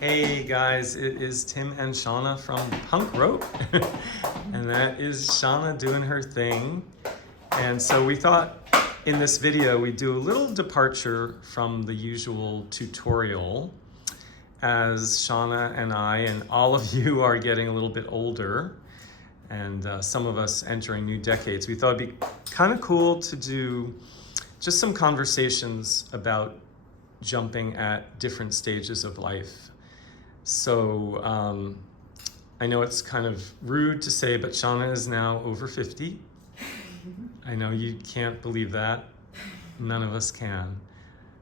Hey guys, it is Tim and Shana from Punk Rope, and that is Shana doing her thing. And so we thought in this video we'd do a little departure from the usual tutorial, as Shana and I and all of you are getting a little bit older, and some of us entering new decades. We thought it'd be kind of cool to do just some conversations about jumping at different stages of life. So I know it's kind of rude to say, but Shana is now over 50. I know you can't believe that. None of us can,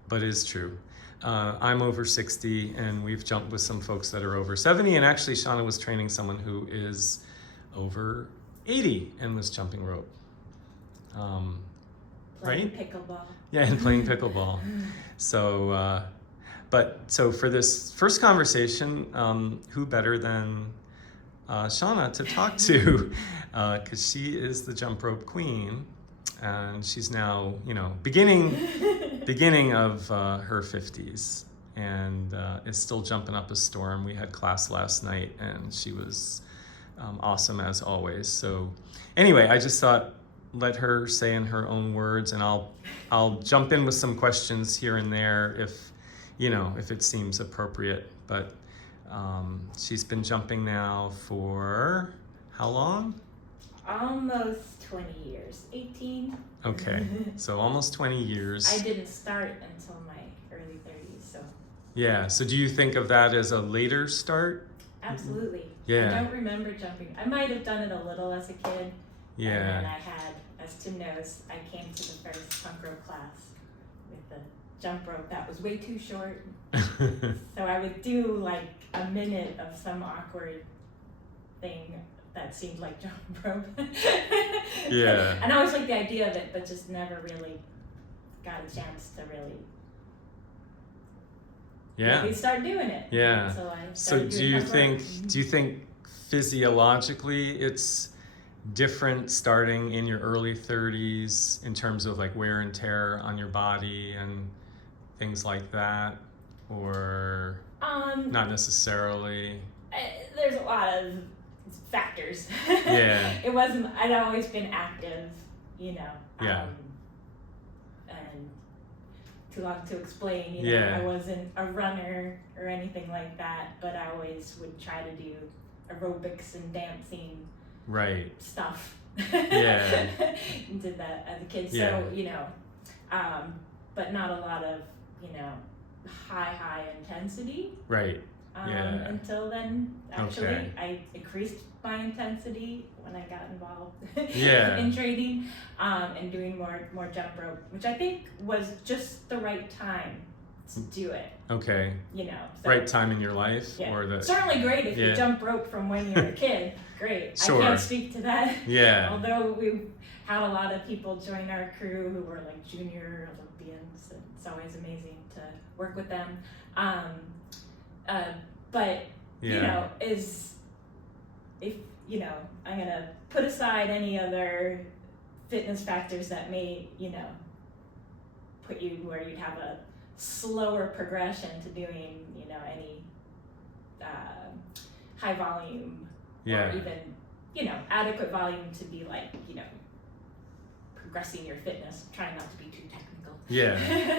but it is true. I'm over 60, and we've jumped with some folks that are over 70. And actually, Shana was training someone who is over 80 and was jumping rope. Playing Right? pickleball. Yeah, and playing pickleball. So, so for this first conversation, who better than Shana to talk to? Because she is the jump rope queen, and she's now, beginning of her 50s, and is still jumping up a storm. We had class last night, and she was awesome as always. So, anyway, I just thought, let her say in her own words, and I'll jump in with some questions here and there if it seems appropriate. But she's been jumping now for how long? Almost 20 years. 18. Okay, so almost 20 years. I didn't start until my early 30s, so. Yeah, so do you think of that as a later start? Absolutely. Yeah. I don't remember jumping. I might have done it a little as a kid. Yeah. And then I had, as Tim knows, I came to the first punk rope class with the jump rope that was way too short. So I would do like a minute of some awkward thing that seemed like jump rope. Yeah. And I always liked the idea of it, but just never really got a chance to really start doing it. Yeah. So I So started do doing you punk rope. think physiologically it's different starting in your early 30s in terms of like wear and tear on your body and things like that, or not necessarily? There's a lot of factors. Yeah. I'd always been active, Yeah. and too long to explain, Yeah. I wasn't a runner or anything like that, but I always would try to do aerobics and dancing Right. stuff. Yeah. Did that as a kid. Yeah. So, but not a lot of, high intensity. Right. Yeah. Until then, actually, Okay. I increased my intensity when I got involved Yeah. in training, and doing more jump rope, which I think was just the right time to do it. Okay. So, Right time in your life, yeah. or the Certainly great if Yeah. you jump rope from when you're a kid. Great. Sure. I can't speak to that. Yeah. Although we had a lot of people join our crew who were like junior Olympians, and it's always amazing to work with them. But Yeah. I'm gonna put aside any other fitness factors that may, put you where you'd have a slower progression to doing, any high volume, Yeah. or even, adequate volume to be like, progressing your fitness, trying not to be too technical. Yeah.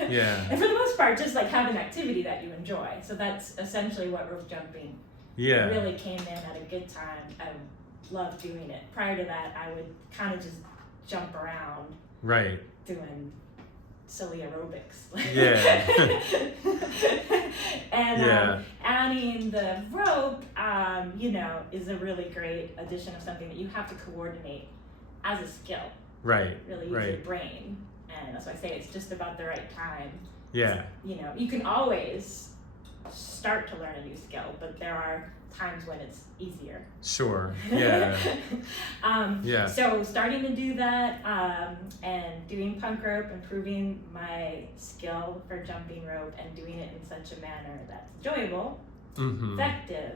Yeah. And for the most part, just like have an activity that you enjoy. So that's essentially what rope jumping Yeah. really came in at a good time. I loved doing it. Prior to that, I would kind of just jump around Right. doing silly aerobics. Yeah. And Yeah. adding the rope, is a really great addition of something that you have to coordinate as a skill. Right. Really use Right. your brain, and that's why I say it's just about the right time. Yeah. You can always start to learn a new skill, but there are times when it's easier. Sure. Yeah. Yeah. So starting to do that, and doing punk rope, improving my skill for jumping rope, and doing it in such a manner that's enjoyable, Mm-hmm. effective,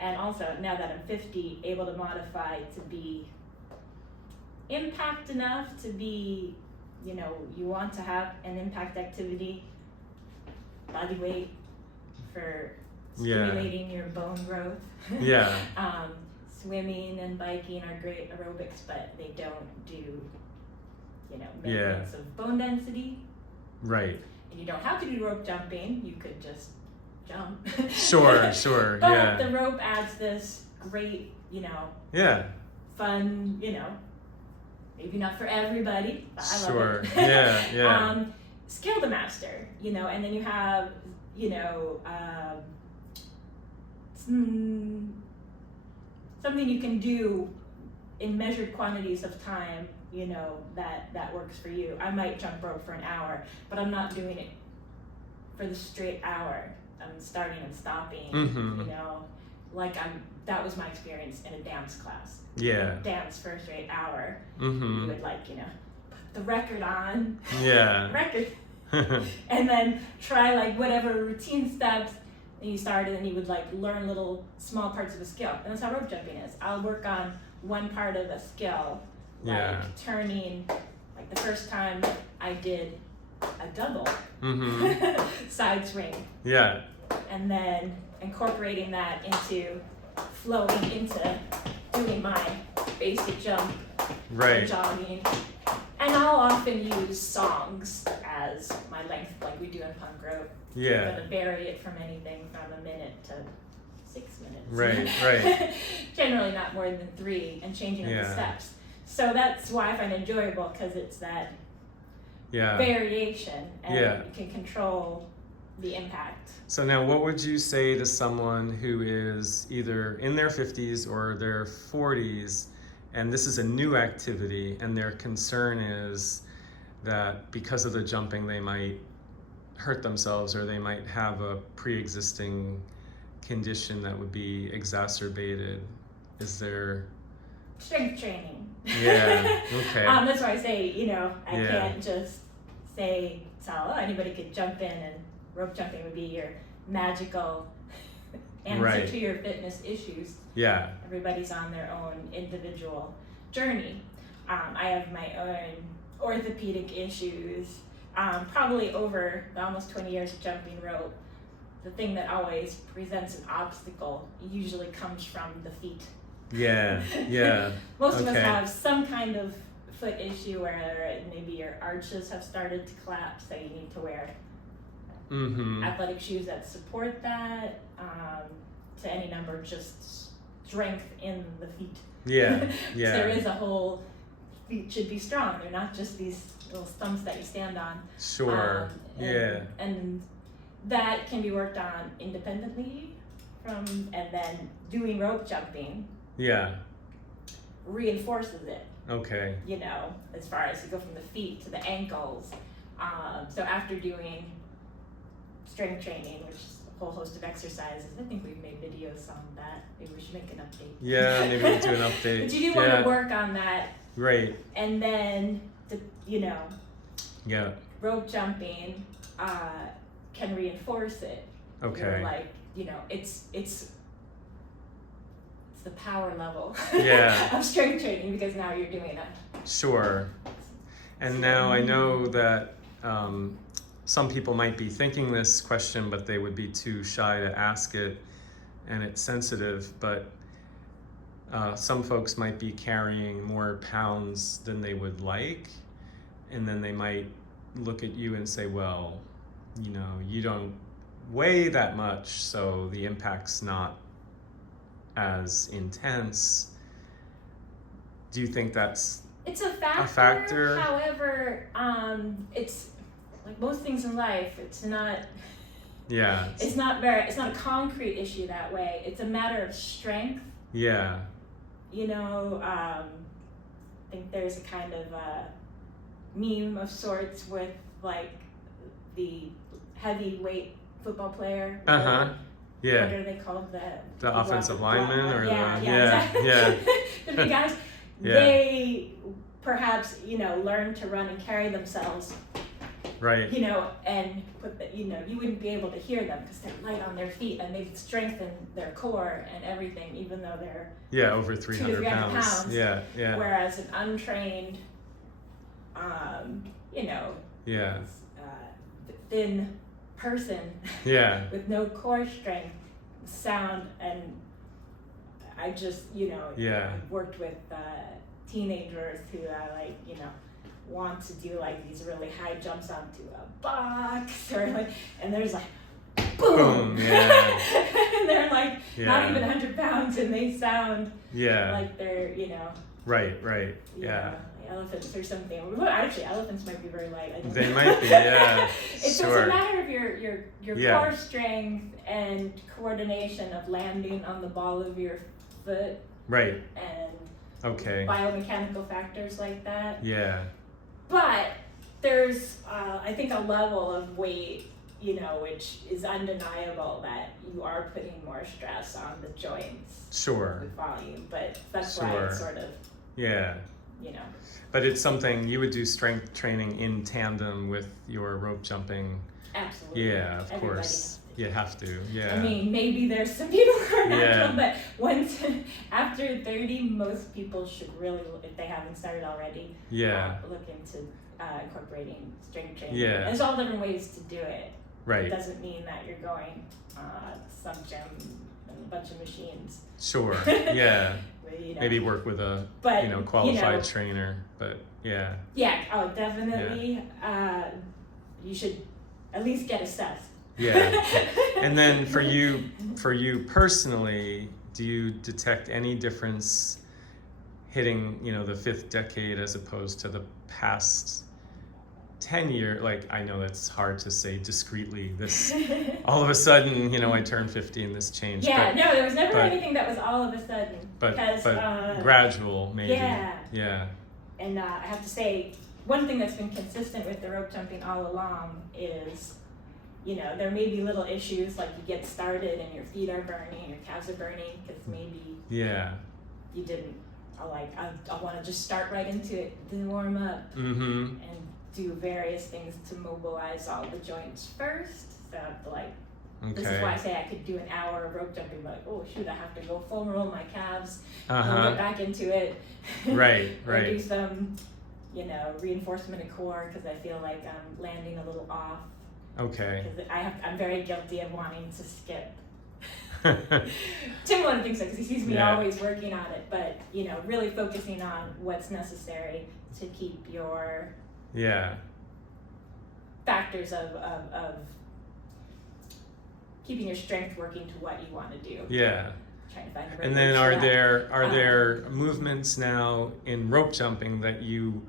and also now that I'm 50, able to modify to be impact enough to be, you want to have an impact activity, body weight for Yeah. stimulating your bone growth. Yeah. Swimming and biking are great aerobics, but they don't do, maintenance of bone density. Right. And you don't have to do rope jumping. You could just jump. Sure. But Yeah. the rope adds this great, Yeah. fun, maybe not for everybody, but I Sure. love it. Yeah. Skill to master, and then you have, something you can do in measured quantities of time, that works for you. I might jump rope for an hour, but I'm not doing it for the straight hour. I'm starting and stopping, that was my experience in a dance class. Yeah. Dance for a straight hour. Mm-hmm. You would put the record on. Yeah. Record. And then try whatever routine steps, and you started, and you would learn little small parts of a skill. And that's how rope jumping is. I'll work on one part of a skill, turning, the first time I did a double side swing. Yeah. And then incorporating that into flowing into doing my basic jump, Right. jogging. And I'll often use songs as my length, like we do in punk rope. Yeah. I'm gonna vary it from anything from a minute to 6 minutes. Right. Generally not more than 3, and changing up the steps. So that's why I find it enjoyable, because it's that variation, and you can control the impact. So now, what would you say to someone who is either in their 50s or their 40s, and this is a new activity, and their concern is that because of the jumping they might hurt themselves, or they might have a pre-existing condition that would be exacerbated? Is there strength training? Yeah. Okay. That's why I say, I can't just say, anybody could jump in, and rope jumping would be your magical answer to your fitness issues. Yeah. Everybody's on their own individual journey. I have my own orthopedic issues. Probably over the almost 20 years of jumping rope, the thing that always presents an obstacle usually comes from the feet. Yeah. Most of us have some kind of foot issue where maybe your arches have started to collapse, so you need to wear athletic shoes that support that, to any number, just strength in the feet. Yeah. There is a whole, feet should be strong. They're not just these little stumps that you stand on. Sure. And that can be worked on independently and then doing rope jumping reinforces it. Okay. As far as you go from the feet to the ankles. So after doing strength training, which is a whole host of exercises, I think we've made videos on that. Maybe we should make an update. Yeah, maybe we'll do an update. But you do want to work on that. Right. And then, Yeah. rope jumping can reinforce it. Okay. It's the power level Yeah. of strength training, because now you're doing it. Sure. And now I know that some people might be thinking this question, but they would be too shy to ask it, and it's sensitive, but some folks might be carrying more pounds than they would like, and then they might look at you and say, well, you don't weigh that much, so the impact's not as intense. Do you think that's It's a factor. However, it's like most things in life. It's not. Yeah. It's not a concrete issue that way. It's a matter of strength. Yeah. I think there's a kind of meme of sorts with the heavy-weight football player. Yeah. What are they called? The offensive linemen, or exactly. Yeah. The big guys. Yeah. They perhaps learn to run and carry themselves. Right. And put you wouldn't be able to hear them because they're light on their feet, and they've strengthened their core and everything, even though they're over 300 pounds. Yeah. Whereas an untrained, thin person with no core strength sound, and I just, Yeah. worked with teenagers who want to do like these really high jumps onto a box, or and there's like boom, yeah. and they're like Yeah. not even 100 pounds, and they sound Yeah. like they're Right. like Yeah. elephants or something. Well, actually, elephants might be very light. I don't They know. might be, yeah. It's Sure. just a matter of your Yeah. core strength and coordination of landing on the ball of your foot, Right. and Okay. biomechanical factors like that. Yeah. But there's, I think, a level of weight, which is undeniable, that you are putting more stress on the joints Sure. with volume. But that's why Sure. it's sort of, Yeah. But it's something you would do strength training in tandem with your rope jumping. absolutely. Yeah, of Everybody course. has to. You have to. Yeah. I mean, maybe there's some people who are natural, Yeah. but once after 30, most people should really, if they haven't started already, Yeah. look into incorporating strength training. Yeah. There's all different ways to do it. It Right. doesn't mean that you're going to some gym and a bunch of machines. Sure. Yeah. But, Maybe work with a But, qualified trainer. But yeah. Yeah, definitely. You should at least get assessed. Yeah. And then for you personally, do you detect any difference hitting, the 5th decade as opposed to the past 10 year? Like, I know that's hard to say discreetly. This all of a sudden, I turned 50 and this changed. Yeah, but, no, there was never but- anything that was all of a sudden. but because, gradual maybe. Yeah. Yeah. And I have to say, one thing that's been consistent with the rope jumping all along is, there may be little issues, like you get started and your feet are burning, your calves are burning, because maybe Yeah. you didn't, I want to just start right into it, then warm up, Mm-hmm. and do various things to mobilize all the joints first. So I have to this is why I Okay. say I could do an hour of rope jumping, but oh shoot, I have to go foam roll my calves, and Uh-huh. get back into it. Right, Or right. do some, reinforcement of core, because I feel like I'm landing a little off. Okay. Because I'm very guilty of wanting to skip. Tim wouldn't think so, because he sees me Yeah. always working on it, but really focusing on what's necessary to keep your Yeah. factors of keeping your strength working to what you want to do. Yeah. Trying to find the right And then words for are that. there movements now in rope jumping that you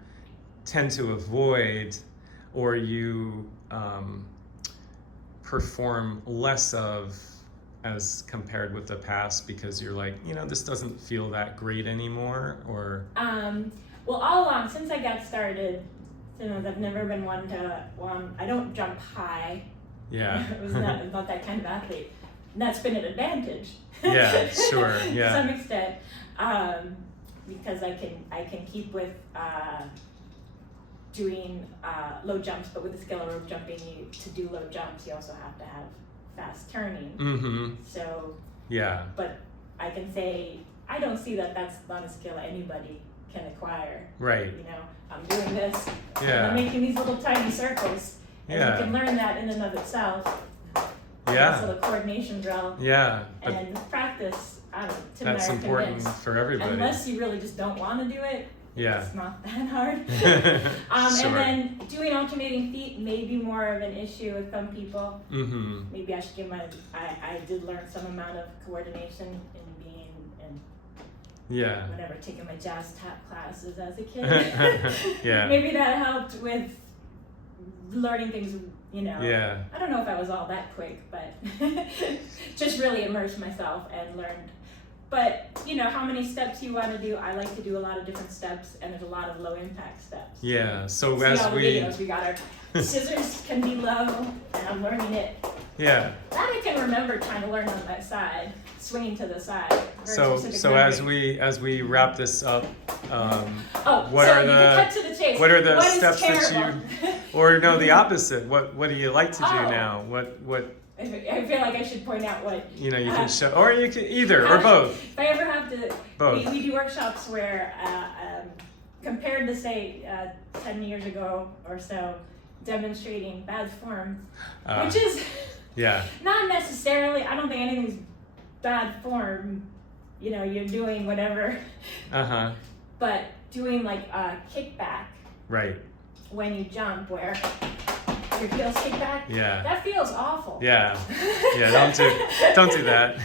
tend to avoid, or you perform less of as compared with the past because you're like, this doesn't feel that great anymore? Or Well, all along since I got started, I've never been I don't jump high. yeah. I was not that kind of athlete. And that's been an advantage. Yeah, sure, yeah. To some extent, because I can keep with doing low jumps, but with the skill of rope jumping, to do low jumps, you also have to have fast turning. Mm-hmm. So, Yeah. but I can say I don't see that that's not a skill anybody can acquire. Right. I'm doing this, and Yeah. I'm making these little tiny circles, and Yeah. you can learn that in and of itself. Yeah. It's a little coordination drill, Yeah. But and practice. Tim and that's I are important convinced, for everybody. unless you really just don't want to do it. Yeah. It's not that hard. Sure. And then doing alternating feet may be more of an issue with some people. Mm-hmm. Maybe I should I did learn some amount of coordination in being in Yeah. whenever taking my jazz tap classes as a kid. Yeah. Maybe that helped with learning things, Yeah. I don't know if I was all that quick, but just really immersed myself and learned. But, how many steps you want to do, I like to do a lot of different steps, and there's a lot of low impact steps. Yeah. So See as all the we videos, we got our scissors can be low, and I'm learning it. yeah. That I can remember trying to learn on that side, swinging to the side. Very So specific as memory. we wrap this up, what so are you the can cut to the chase. what are the What is steps that terrible? or no, the opposite? What do you like to do Oh. now? What I feel like I should point out what. you can show, or you can either or both. If I ever have to, Both. we do workshops where, compared to say 10 years ago or so, demonstrating bad form, Uh, which is yeah. not necessarily. I don't think anything's bad form, you know, you're doing whatever. Uh-huh. But doing like a kickback Right. when you jump, where your heels kick back, Yeah. that feels awful. Yeah. Yeah, don't do that.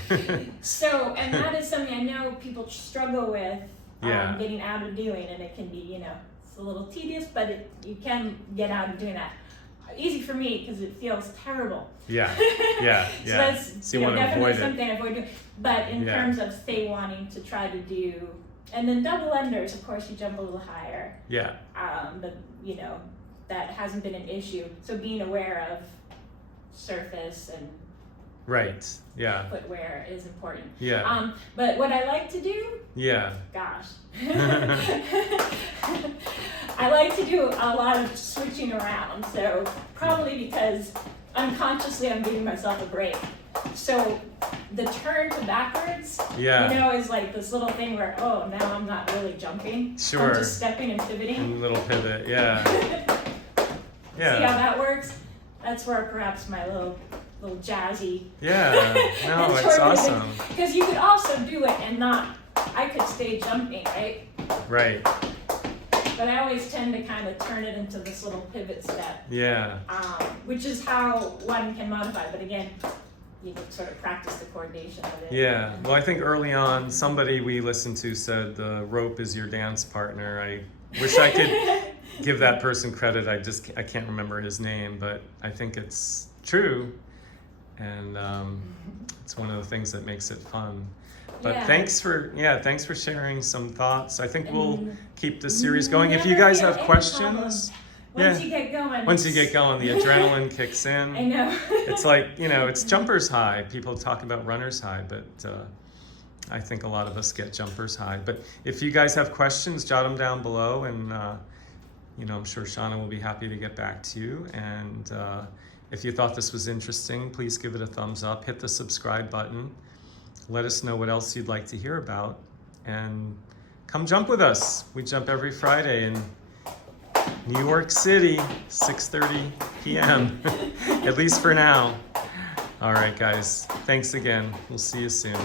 So, and that is something I know people struggle with Yeah. getting out of doing, and it can be, you know, it's a little tedious, but you can get out of doing that. Easy for me because it feels terrible. Yeah. Yeah. So Yeah. that's So you want to definitely avoid it. something I avoid doing. But in Yeah. terms of say wanting to try to do, and then double unders, of course, you jump a little higher. Yeah. But you know, that hasn't been an issue. So being aware of surface and Right. Yeah. footwear is important. Yeah. But what I like to do, Yeah. gosh, I like to do a lot of switching around. So probably because unconsciously I'm giving myself a break. So the turn to backwards, Yeah. you know, is like this little thing where, oh, now I'm not really jumping. Sure. I'm just stepping and pivoting. And little pivot. Yeah. See how Yeah. that works? That's where perhaps my little jazzy. Yeah. No, it's awesome. Because you could also do it and not, I could stay jumping, right? Right. But I always tend to kind of turn it into this little pivot step, Yeah. which is how one can modify. But again, you can sort of practice the coordination of it. Yeah. Well, I think early on, somebody we listened to said the rope is your dance partner. I wish I could give that person credit. I can't remember his name, but I think it's true. And it's one of the things that makes it fun. But Yeah. thanks for sharing some thoughts. I think we'll And keep this series going. If you guys have questions, Once you get going. once you get going, the adrenaline kicks in. I know. It's like, you know, it's jumper's high. People talk about runner's high, but I think a lot of us get jumper's high. But if you guys have questions, jot them down below, and you know, I'm sure Shana will be happy to get back to you. And if you thought this was interesting, please give it a thumbs up, hit the subscribe button, let us know what else you'd like to hear about, and come jump with us. We jump every Friday in New York City, 6:30 p.m., at least for now. All right, guys, thanks again. We'll see you soon.